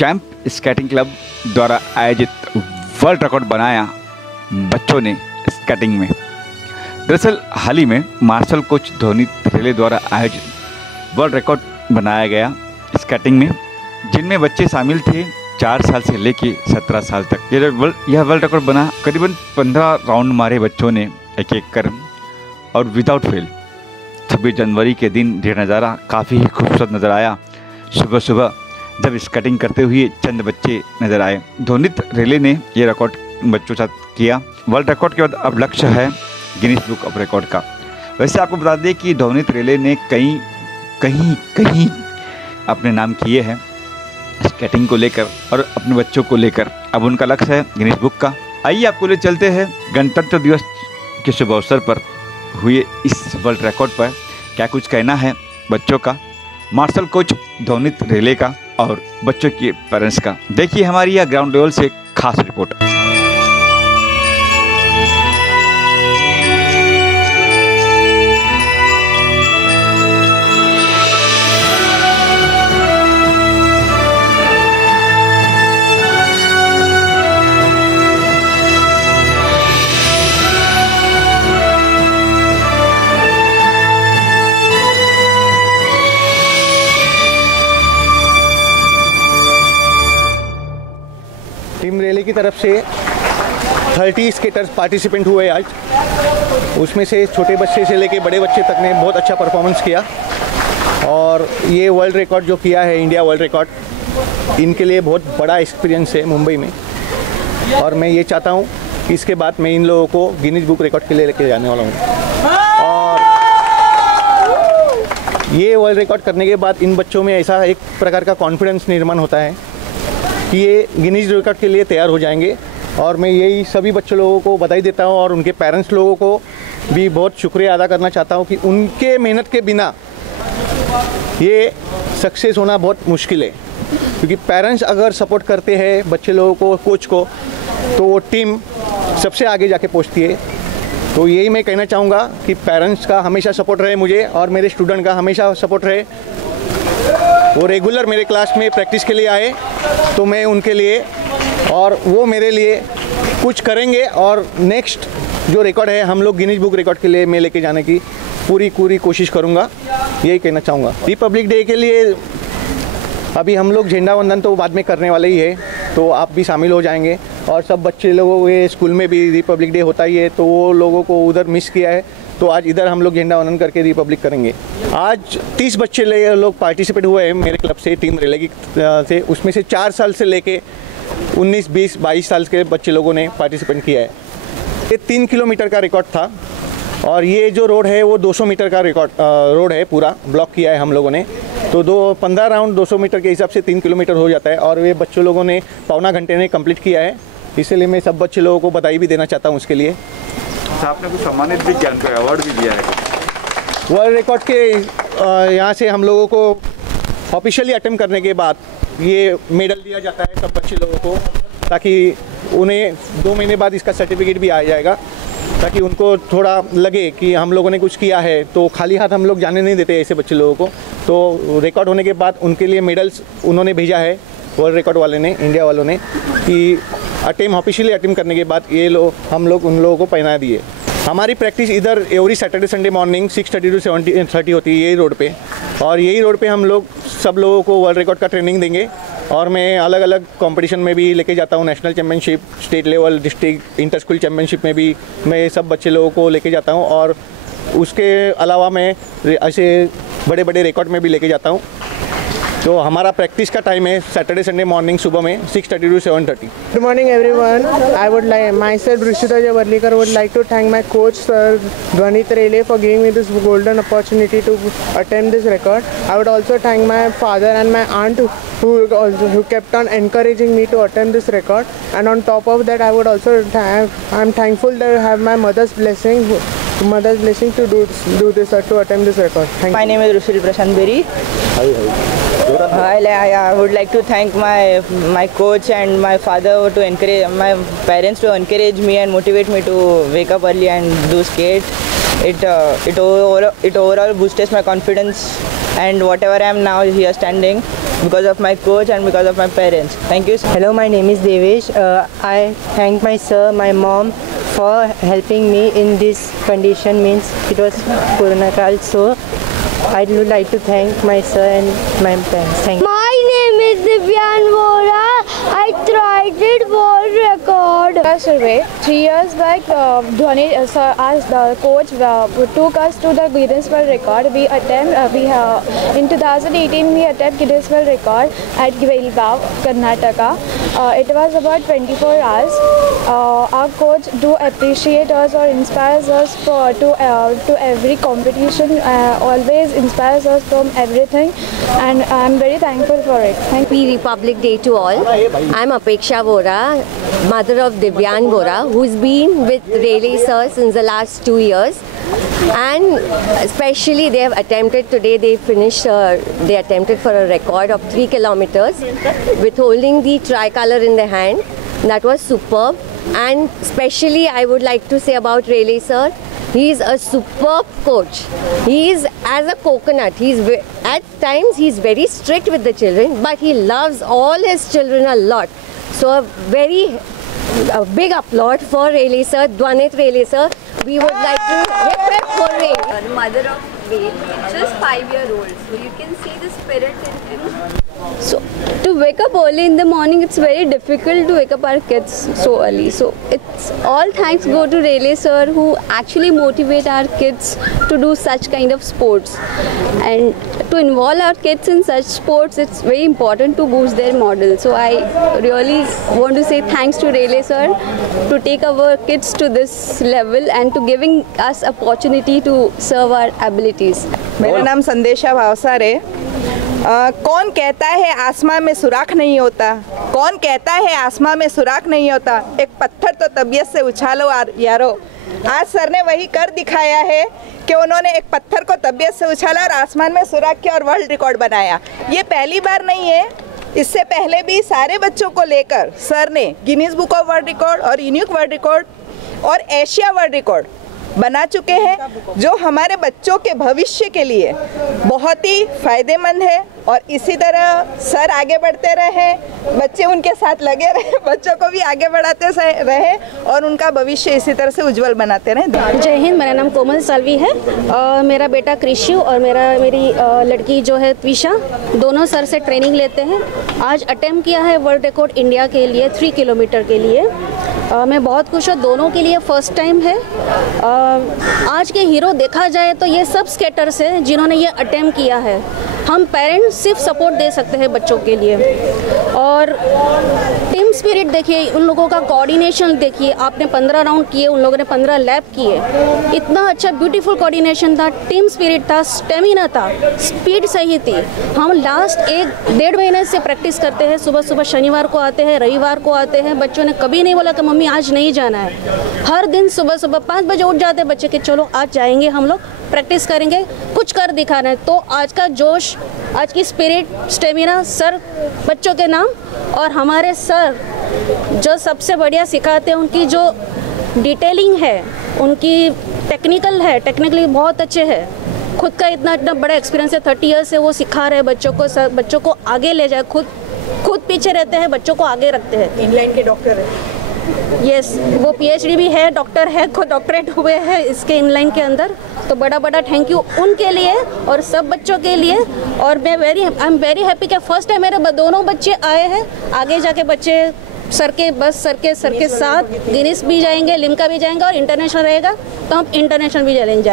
Champ skating club द्वारा आयोजित world record बनाया बच्चों ने स्केटिंग में। दरअसल हाल ही में मार्शल कोच ध्वनित रेले द्वारा आयोजित वर्ल्ड रिकॉर्ड बनाया गया स्केटिंग में, जिनमें बच्चे शामिल थे 4 साल से लेके 17 साल तक। यह वर्ल्ड रिकॉर्ड बना। करीबन 15 राउंड मारे बच्चों ने एक एक कर और विदाउट फेल। 26 जनवरी के दिन यह नज़ारा काफ़ी ही खूबसूरत नज़र आया। सुबह सुबह जब स्केटिंग करते हुए चंद बच्चे नज़र आए। ध्वनित रेले ने यह रिकॉर्ड बच्चों के साथ किया। वर्ल्ड रिकॉर्ड के बाद अब लक्ष्य है गिनीज बुक ऑफ रिकॉर्ड का। वैसे आपको बता दें कि ध्वनित रेले ने कहीं अपने नाम किए हैं स्केटिंग को लेकर और अपने बच्चों को लेकर। अब उनका लक्ष्य है गिनीज बुक का। आइए आपको ले चलते हैं गणतंत्र दिवस के शुभ अवसर पर हुए इस वर्ल्ड रिकॉर्ड पर क्या कुछ कहना है बच्चों का, मार्शल कोच ध्वनित रेले का और बच्चों के पेरेंट्स का। देखिए हमारी यह ग्राउंड लेवल से खास रिपोर्ट। टीम रेले की तरफ से 30 स्केटर्स पार्टिसिपेंट हुए आज। उसमें से छोटे बच्चे से लेके बड़े बच्चे तक ने बहुत अच्छा परफॉर्मेंस किया और ये वर्ल्ड रिकॉर्ड जो किया है, इंडिया वर्ल्ड रिकॉर्ड, इनके लिए बहुत बड़ा एक्सपीरियंस है मुंबई में। और मैं ये चाहता हूँ कि इसके बाद मैं इन लोगों को गिनीज बुक रिकॉर्ड के लिए लेके जाने वाला हूँ। और ये वर्ल्ड रिकॉर्ड करने के बाद इन बच्चों में ऐसा एक प्रकार का कॉन्फिडेंस निर्माण होता है कि ये गिनीज रिकॉर्ड के लिए तैयार हो जाएंगे। और मैं यही सभी बच्चों लोगों को बधाई देता हूँ और उनके पेरेंट्स लोगों को भी बहुत शुक्रिया अदा करना चाहता हूँ कि उनके मेहनत के बिना ये सक्सेस होना बहुत मुश्किल है। क्योंकि पेरेंट्स अगर सपोर्ट करते हैं बच्चे लोगों को, कोच को, तो वो टीम सबसे आगे जाके पहुँचती है। तो यही मैं कहना चाहूँगा कि पेरेंट्स का हमेशा सपोर्ट रहे मुझे और मेरे स्टूडेंट का हमेशा सपोर्ट रहे। वो रेगुलर मेरे क्लास में प्रैक्टिस के लिए आए तो मैं उनके लिए और वो मेरे लिए कुछ करेंगे और नेक्स्ट जो रिकॉर्ड है हम लोग गिनीज बुक रिकॉर्ड के लिए मैं लेके जाने की पूरी कोशिश करूँगा। यही कहना चाहूँगा। रिपब्लिक डे के लिए अभी हम लोग झंडा वंदन तो बाद में करने वाले ही है, तो आप भी शामिल हो जाएंगे। और सब बच्चे लोगों के स्कूल में भी रिपब्लिक डे होता ही है, तो वो लोगों को उधर मिस किया है, तो आज इधर हम लोग झंडा वंदन करके रिपब्लिक करेंगे। आज 30 बच्चे लोग पार्टिसिपेट हुए हैं मेरे क्लब से, टीम रेले की से। उसमें से 4 साल से लेके 19, 20, 22 साल के बच्चे लोगों ने पार्टिसिपेट किया है। ये 3 किलोमीटर का रिकॉर्ड था और ये जो रोड है वो 200 मीटर का रिकॉर्ड रोड है, पूरा ब्लॉक किया है हम लोगों ने। तो 15 राउंड 200 मीटर के हिसाब से 3 किलोमीटर हो जाता है और ये बच्चों लोगों ने पौना घंटे में कंप्लीट किया है। इसलिए मैं सब बच्चे लोगों को बधाई भी देना चाहता हूँ उसके लिए। आपने कुछ सम्मानित भी किया, उनको अवार्ड भी दिया है वर्ल्ड रिकॉर्ड के यहाँ से हम लोगों को ऑफिशियली अटेम्प्ट करने के बाद ये मेडल दिया जाता है सब बच्चे लोगों को, ताकि उन्हें 2 महीने बाद इसका सर्टिफिकेट भी आ जाएगा, ताकि उनको थोड़ा लगे कि हम लोगों ने कुछ किया है। तो खाली हाथ हम लोग जाने नहीं देते ऐसे बच्चे लोगों को। तो रिकॉर्ड होने के बाद उनके लिए मेडल्स उन्होंने भेजा है वर्ल्ड रिकॉर्ड वाले ने, इंडिया वालों ने, कि ऑफिशियली अटेम्प्ट करने के बाद ये हम लोग उन लोगों को पहना दिए। हमारी प्रैक्टिस इधर every Saturday Sunday morning 6:30 to 7:30 होती है यही रोड पे। और यही रोड पे हम लोग सब लोगों को वर्ल्ड रिकॉर्ड का ट्रेनिंग देंगे। और मैं अलग अलग कंपटीशन में भी लेके जाता हूँ, national championship, state level, district, inter school championship में भी मैं सब बच्चे लोगों को लेके जाता हूँ। और उसके अलावा मैं ऐसे बड़े बड़े रिकॉर्ड में भी लेके जाता हूँ। तो हमारा प्रैक्टिस का टाइम है सैटरडे संडे मॉर्निंग सुबह में 6:30 to 7:30। Good morning everyone. I would like myself Rishita Javarlikar would like to thank my coach Sir Dhanit Rele for giving me this golden opportunity to attempt this record. I would also thank my father and my aunt who kept on encouraging me to attempt this record. And on top of that, I would also I'm thankful that I have my mother's blessing to do this to attempt this record. Thank you. My name is Rushil Prashant Beri. I would like to thank my coach and my father to encourage my parents to encourage me and motivate me to wake up early and do skate. It overall boosted my confidence, and whatever I am now here standing, because of my coach and because of my parents. Thank you. Hello, my name is Devesh. I thank my sir, my mom for helping me in this condition. Means it was Corona Kal, so I would like to thank my sir and my parents. Thank you. My name is Divyan Vora. I tried it world record. Survey 3 years back, Dhwani sir, as the coach, took us to the Guinness World Record. In 2018 we attempted Guinness World Record at Belgaum, Karnataka. It was about 24 hours. Our coach do appreciate us or inspires us to every competition. Always inspires us from everything, and I'm very thankful for it. Happy Republic Day to all. I'm Apeksha Vora, mother of Divyan Vora, who's been with Rayleigh sir since the last 2 years. And especially they have attempted today, they attempted for a record of 3 kilometers with holding the tricolor in their hand. That was superb. And especially I would like to say about Rayleigh sir, he is a superb coach. He is as a coconut. At times he's very strict with the children, but he loves all his children a lot. So a big applaud for Rayleigh sir, Dwanit Rayleigh sir. We would like to hip hooray. The mother of Ved, just 5-year-old, so you can see the spirit in him. So to wake up early in the morning, it's very difficult to wake up our kids so early. So it's all thanks go to Rayleigh sir, who actually motivate our kids to do such kind of sports. And to involve our kids in such sports, it's very important to boost their model. So I really want to say thanks to Rayleigh sir to take our kids to this level and to giving us opportunity to serve our abilities. मेरा नाम संदेशा भावसार है। कौन कहता है आसमां में सुराख नहीं होता? कौन कहता है आसमां में सुराख नहीं होता? एक पत्थर तो तबीयत से उछालो यारो। आज सर ने वही कर दिखाया है कि उन्होंने एक पत्थर को तबीयत से उछाला और आसमान में सुराख किया और वर्ल्ड रिकॉर्ड बनाया। ये पहली बार नहीं है, इससे पहले भी सारे बच्चों को लेकर सर ने Guinness book of world record और यूनिक वर्ल्ड रिकॉर्ड और एशिया वर्ल्ड रिकॉर्ड बना चुके हैं, जो हमारे बच्चों के भविष्य के लिए बहुत ही फ़ायदेमंद है। और इसी तरह सर आगे बढ़ते रहे, बच्चे उनके साथ लगे रहे, बच्चों को भी आगे बढ़ाते रहे और उनका भविष्य इसी तरह से उज्जवल बनाते रहे। जय हिंद, मेरा नाम कोमल सालवी है। मेरा बेटा कृषि और मेरी लड़की जो है त्विषा, दोनों सर से ट्रेनिंग लेते हैं। आज अटेम्प्ट किया है वर्ल्ड रिकॉर्ड इंडिया के लिए 3 किलोमीटर के लिए। मैं बहुत खुश हूँ, दोनों के लिए फर्स्ट टाइम है। आज के हीरो देखा जाए तो ये सब स्केटर्स हैं जिन्होंने ये अटेम्प्ट किया है। हम पेरेंट्स सिर्फ सपोर्ट दे सकते हैं बच्चों के लिए। और टीम स्पिरिट देखिए, उन लोगों का कोऑर्डिनेशन देखिए। आपने 15 राउंड किए, उन लोगों ने 15 लैप किए। इतना अच्छा ब्यूटीफुल कोऑर्डिनेशन था, टीम स्पिरिट था, स्टेमिना था, स्पीड सही थी। हम लास्ट 1-1.5 महीने से प्रैक्टिस करते हैं। सुबह सुबह शनिवार को आते हैं, रविवार को आते हैं। बच्चों ने कभी नहीं बोला कि मम्मी आज नहीं जाना है। हर दिन सुबह सुबह 5 बजे उठ जाते बच्चे कि चलो आज जाएंगे, हम लोग प्रैक्टिस करेंगे, कुछ कर दिखाना है। तो आज का जोश, आज की स्पिरिट, स्टेमिना सर बच्चों के नाम। और हमारे सर जो सबसे बढ़िया सिखाते हैं, उनकी जो डिटेलिंग है, उनकी टेक्निकली बहुत अच्छे हैं। खुद का इतना बड़ा एक्सपीरियंस है, 30 ईयर्स से वो सिखा रहे हैं बच्चों को आगे ले जाए। खुद पीछे रहते हैं, बच्चों को आगे रखते हैं। इंग्लैंड के डॉक्टर है। यस, वो PhD भी है, डॉक्टर है, खुद डॉक्टरेट हुए हैं इसके इनलाइन के अंदर। तो बड़ा थैंक यू उनके लिए और सब बच्चों के लिए। और आई एम वेरी हैप्पी कि फर्स्ट टाइम मेरे दोनों बच्चे आए हैं। आगे जाके बच्चे सर के साथ गिनीज भी जाएंगे, लिम्का भी जाएंगे और इंटरनेशनल रहेगा तो हम इंटरनेशनल भी जाएंगे।